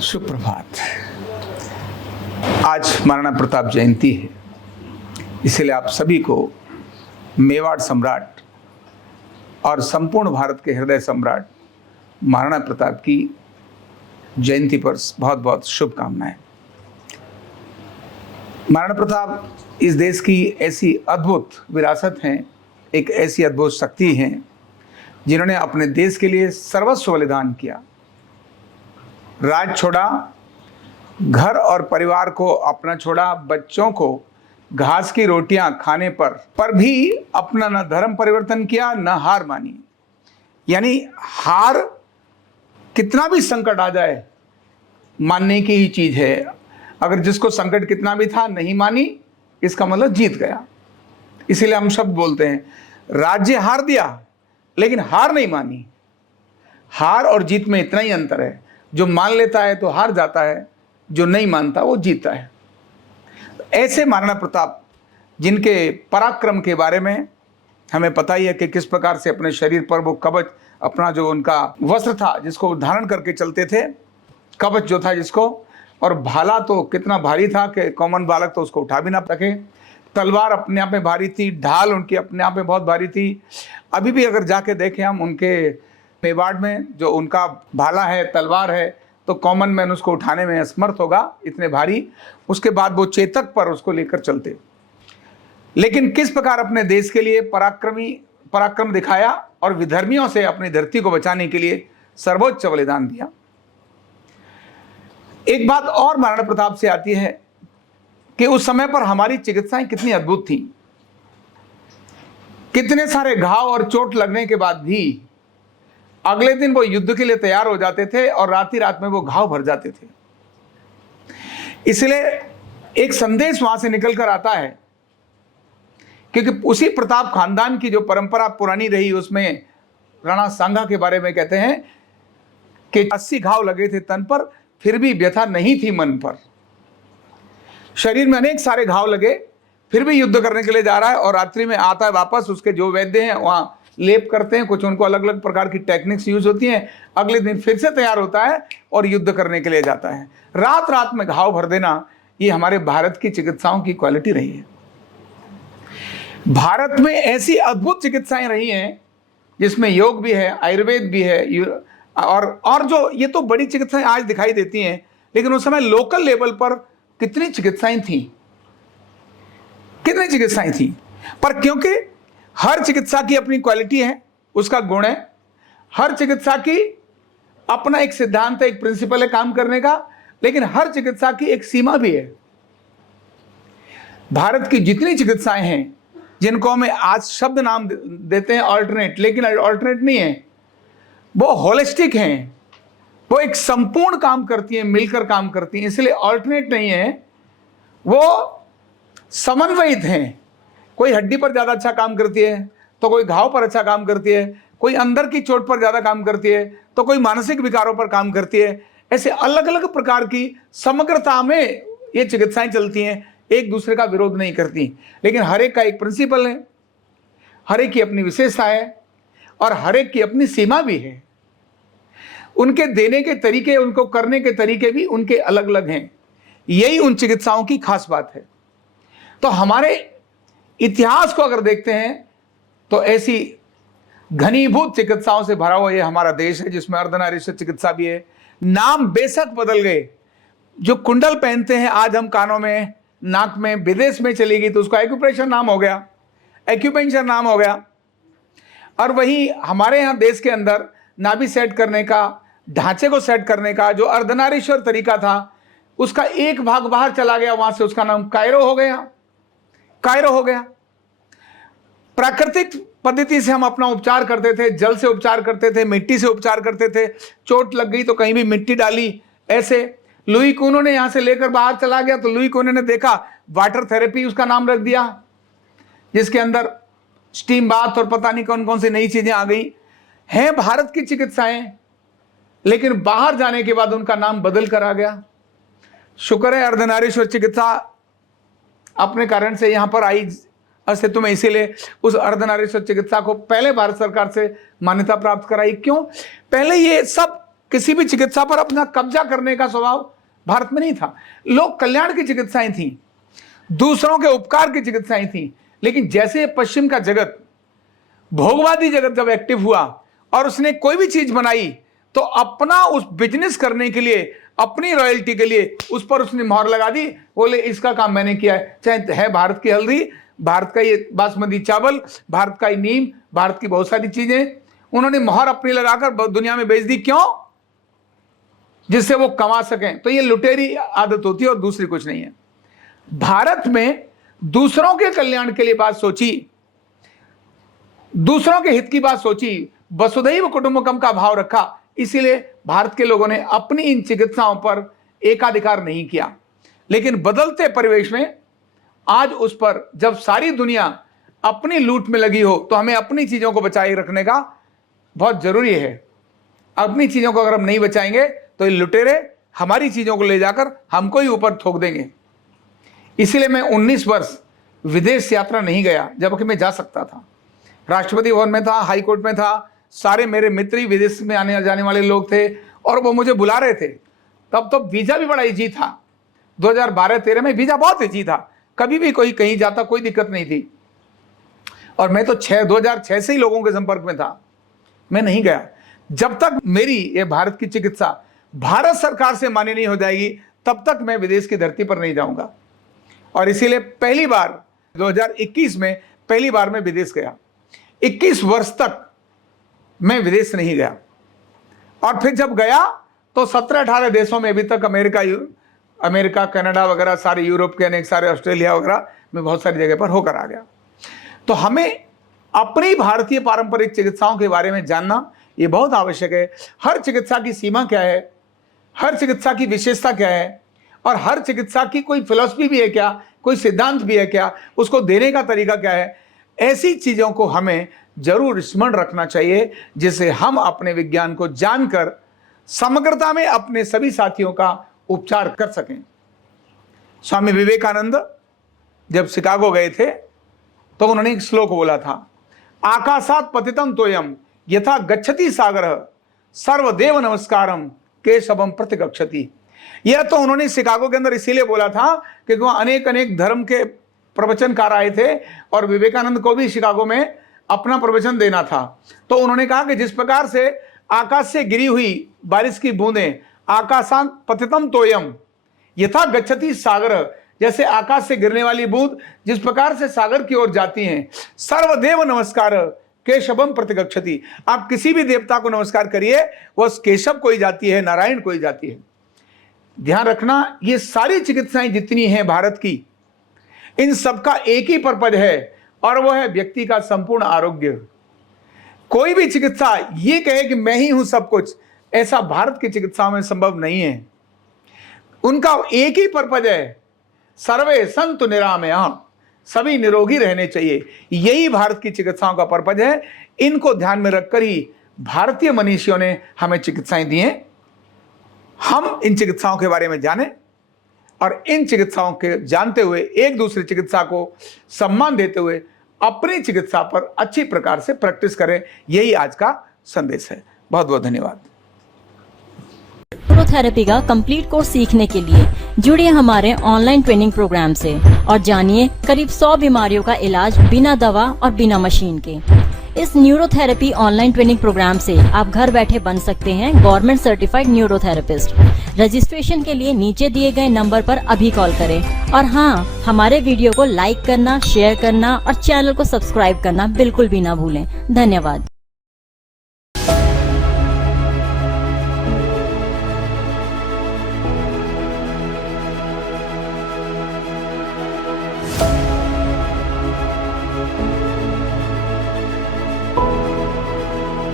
सुप्रभात। आज महाराणा प्रताप जयंती है, इसलिए आप सभी को मेवाड़ सम्राट और संपूर्ण भारत के हृदय सम्राट महाराणा प्रताप की जयंती पर बहुत बहुत शुभकामनाएं। महाराणा प्रताप इस देश की ऐसी अद्भुत विरासत हैं, एक ऐसी अद्भुत शक्ति हैं जिन्होंने अपने देश के लिए सर्वस्व बलिदान किया, राज छोड़ा, घर और परिवार को अपना छोड़ा, बच्चों को घास की रोटियां खाने पर भी अपना न धर्म परिवर्तन किया न हार मानी। यानी हार कितना भी संकट आ जाए मानने की ही चीज है। अगर जिसको संकट कितना भी था नहीं मानी, इसका मतलब जीत गया। इसीलिए हम शब्द बोलते हैं, राज्य हार दिया लेकिन हार नहीं मानी। हार और जीत में इतना ही अंतर है, जो मान लेता है तो हार जाता है, जो नहीं मानता वो जीतता है। ऐसे महाराणा प्रताप जिनके पराक्रम के बारे में हमें पता ही है कि किस प्रकार से अपने शरीर पर वो कवच, अपना जो उनका वस्त्र था जिसको धारण करके चलते थे, कवच जो था जिसको, और भाला तो कितना भारी था कि कॉमन बालक तो उसको उठा भी ना सके। तलवार अपने आप में भारी थी, ढाल उनकी अपने आप में बहुत भारी थी। अभी भी अगर जाके देखें हम उनके मेवाड़ में जो उनका भाला है, तलवार है, तो कॉमन मैन उसको उठाने में असमर्थ होगा, इतने भारी। उसके बाद वो चेतक पर उसको लेकर चलते। लेकिन किस प्रकार अपने देश के लिए पराक्रम दिखाया और विधर्मियों से अपनी धरती को बचाने के लिए सर्वोच्च बलिदान दिया। एक बात और महाराणा प्रताप से आती है कि उस समय पर हमारी चिकित्साएं कितनी अद्भुत थी। कितने सारे घाव और चोट लगने के बाद भी अगले दिन वो युद्ध के लिए तैयार हो जाते थे और रात ही रात में वो घाव भर जाते थे। इसलिए एक संदेश वहां से निकल कर आता है, क्योंकि उसी प्रताप खानदान की जो परंपरा पुरानी रही, उसमें राणा सांगा के बारे में कहते हैं कि 80 घाव लगे थे तन पर, फिर भी व्यथा नहीं थी मन पर। शरीर में अनेक सारे घाव लगे, फिर भी युद्ध करने के लिए जा रहा है, और रात्रि में आता है वापस। उसके जो वैद्य हैं वहां लेप करते हैं, कुछ उनको अलग अलग प्रकार की टेक्निक्स यूज होती हैं। अगले दिन फिर से तैयार होता है और युद्ध करने के लिए जाता है। रात रात में घाव भर देना, ये हमारे भारत की चिकित्साओं की क्वालिटी रही है। भारत में ऐसी अद्भुत चिकित्साएं रही हैं जिसमें योग भी है, आयुर्वेद भी है, और जो ये तो बड़ी चिकित्साएं आज दिखाई देती हैं, लेकिन उस समय लोकल लेवल पर कितनी चिकित्साएं थी, कितनी चिकित्साएं थी। पर क्योंकि हर चिकित्सा की अपनी क्वालिटी है, उसका गुण है, हर चिकित्सा की अपना एक सिद्धांत है, एक प्रिंसिपल है काम करने का, लेकिन हर चिकित्सा की एक सीमा भी है। भारत की जितनी चिकित्साएं हैं, जिनको हमें आज शब्द नाम देते हैं ऑल्टरनेट, लेकिन ऑल्टरनेट नहीं है, वो होलिस्टिक हैं, वो एक संपूर्ण काम करती हैं, मिलकर काम करती हैं। इसलिए ऑल्टरनेट नहीं है, वो समन्वयित हैं। कोई हड्डी पर ज़्यादा अच्छा काम करती है तो कोई घाव पर अच्छा काम करती है, कोई अंदर की चोट पर ज़्यादा काम करती है तो कोई मानसिक विकारों पर काम करती है। ऐसे अलग अलग प्रकार की समग्रता में ये चिकित्साएं चलती हैं, एक दूसरे का विरोध नहीं करती, लेकिन हर एक का एक प्रिंसिपल है, हर एक की अपनी विशेषता है और हर एक की अपनी सीमा भी है। उनके देने के तरीके, उनको करने के तरीके भी उनके अलग अलग हैं। यही उन चिकित्साओं की खास बात है। तो हमारे इतिहास को अगर देखते हैं तो ऐसी घनीभूत चिकित्साओं से भरा हुआ ये हमारा देश है, जिसमें अर्धनारीश्वर चिकित्सा भी है। नाम बेशक बदल गए, जो कुंडल पहनते हैं आज हम कानों में, नाक में, विदेश में चली गई तो उसका एक्यूप्रेशर नाम हो गया, एक्यूपेंचर नाम हो गया। और वही हमारे यहाँ देश के अंदर नाभि सेट करने का, ढांचे को सेट करने का जो अर्धनारीश्वर तरीका था, उसका एक भाग बाहर चला गया, वहां से उसका नाम कायरो हो गया, कायरो हो गया। प्राकृतिक पद्धति से हम अपना उपचार करते थे, जल से उपचार करते थे, मिट्टी से उपचार करते थे। चोट लग गई तो कहीं भी मिट्टी डाली। ऐसे लुई कूनो ने यहां से लेकर बाहर चला गया तो लुई कूनो ने देखा वाटर थेरेपी उसका नाम रख दिया, जिसके अंदर स्टीम बाथ और पता नहीं कौन कौन सी नई चीजें आ गई हैं। भारत की चिकित्साएं, लेकिन बाहर जाने के बाद उनका नाम बदल कर आ गया। शुक्र है अर्धनारीश्वर चिकित्सा अपने कारण से यहां पर आई अस्तित्व में, इसीलिए उस अर्धनारीश्वर चिकित्सा को पहले भारत सरकार से मान्यता प्राप्त कराई। क्यों? पहले ये सब किसी भी चिकित्सा पर अपना कब्जा करने का स्वभाव भारत में नहीं था। लोक कल्याण की चिकित्साएं थी, दूसरों के उपकार की चिकित्साएं थी। लेकिन जैसे पश्चिम का जगत, भोगवादी जगत जब एक्टिव हुआ और उसने कोई भी चीज बनाई तो अपना उस बिजनेस करने के लिए, अपनी रॉयल्टी के लिए उस पर उसने मोहर लगा दी। बोले इसका काम मैंने किया है, चाहे है भारत की हल्दी, भारत का ये बासमती चावल, भारत का ये नीम, भारत की बहुत सारी चीजें उन्होंने मोहर अपनी लगाकर दुनिया में बेच दी। क्यों? जिससे वो कमा सकें। तो ये लुटेरी आदत होती है और दूसरी कुछ नहीं है। भारत में दूसरों के कल्याण के लिए बात सोची, दूसरों के हित की बात सोची, वसुधैव कुटुंबकम का भाव रखा। इसीलिए भारत के लोगों ने अपनी इन चिकित्साओं पर एकाधिकार नहीं किया। लेकिन बदलते परिवेश में आज उस पर जब सारी दुनिया अपनी लूट में लगी हो तो हमें अपनी चीजों को बचाए रखने का बहुत जरूरी है। अपनी चीजों को अगर हम नहीं बचाएंगे तो ये लुटेरे हमारी चीजों को ले जाकर हमको ही ऊपर थोक देंगे। इसीलिए मैं 19 वर्ष विदेश यात्रा नहीं गया, जबकि मैं जा सकता था। राष्ट्रपति भवन में था, हाई कोर्ट में था, सारे मेरे मित्र ही विदेश में आने जाने वाले लोग थे और वो मुझे बुला रहे थे। तब तो वीजा भी बड़ा इजी था। 2012-13 में वीजा बहुत इजी था, कभी भी कोई कहीं जाता कोई दिक्कत नहीं थी। और मैं तो 2006 से ही लोगों के संपर्क में था। मैं नहीं गया जब तक मेरी ये भारत की चिकित्सा भारत सरकार से मान्य नहीं हो जाएगी, तब तक मैं विदेश की धरती पर नहीं जाऊंगा। और इसीलिए पहली बार 2021 में पहली बार मैं विदेश गया। 21 वर्ष तक मैं विदेश नहीं गया। और फिर जब गया तो 17-18 देशों में, अभी तक अमेरिका, कनाडा वगैरह, सारे यूरोप के अनेक सारे, ऑस्ट्रेलिया वगैरह में बहुत सारी जगह पर होकर आ गया। तो हमें अपनी भारतीय पारंपरिक चिकित्साओं के बारे में जानना ये बहुत आवश्यक है। हर चिकित्सा की सीमा क्या है, हर चिकित्सा की विशेषता क्या है, और हर चिकित्सा की कोई फिलॉसफी भी है क्या, कोई सिद्धांत भी है क्या, उसको देने का तरीका क्या है। ऐसी चीजों को हमें जरूर स्मरण रखना चाहिए, जिससे हम अपने विज्ञान को जानकर समग्रता में अपने सभी साथियों का उपचार कर सकें। स्वामी विवेकानंद जब शिकागो गए थे तो उन्होंने एक श्लोक बोला था, आकाशात पतितम तोयम यथा गच्छति सागरः सर्वदेव नमस्कारम केशवम प्रतिगच्छति। यह तो उन्होंने शिकागो के अंदर इसीलिए बोला था क्योंकि वहां अनेक धर्म के प्रवचनकार आए थे और विवेकानंद को भी शिकागो में अपना प्रवचन देना था। तो उन्होंने कहा कि जिस प्रकार से आकाश से गिरी हुई बारिश की बूंदें, आकाशांत पतितम तोयम यथा गच्छति सागर, जैसे आकाश से गिरने वाली बूंद जिस प्रकार से सागर की ओर जाती हैं, सर्वदेव नमस्कार केशवम प्रतिगच्छति। आप किसी भी देवता को नमस्कार करिए, वह केशव को ही जाती है, नारायण को ही जाती है। ध्यान रखना, ये सारी चिकित्साएं जितनी हैं भारत की, इन सबका एक ही पर्पज है और वह है व्यक्ति का संपूर्ण आरोग्य। कोई भी चिकित्सा ये कहे कि मैं ही हूं सब कुछ, ऐसा भारत की चिकित्साओं में संभव नहीं है। उनका एक ही पर्पज है, सर्वे संतु निरामया, सभी निरोगी रहने चाहिए। यही भारत की चिकित्साओं का पर्पज है। इनको ध्यान में रखकर ही भारतीय मनीषियों ने हमें चिकित्साएं दी हैं। हम इन चिकित्साओं के बारे में जानें और इन चिकित्साओं के जानते हुए एक दूसरी चिकित्सा को सम्मान देते हुए अपनी चिकित्सा पर अच्छी प्रकार से प्रैक्टिस करें। यही आज का संदेश है। बहुत बहुत धन्यवाद। न्यूरोथेरेपी का कंप्लीट कोर्स सीखने के लिए जुड़िए हमारे ऑनलाइन ट्रेनिंग प्रोग्राम से और जानिए करीब 100 बीमारियों का इलाज बिना दवा और बिना मशीन के। इस न्यूरोथेरेपी ऑनलाइन ट्रेनिंग प्रोग्राम से आप घर बैठे बन सकते हैं गवर्नमेंट सर्टिफाइड न्यूरोथेरेपिस्ट। रजिस्ट्रेशन के लिए नीचे दिए गए नंबर पर अभी कॉल करें। और हाँ, हमारे वीडियो को लाइक करना, शेयर करना और चैनल को सब्सक्राइब करना बिल्कुल भी ना भूलें। धन्यवाद।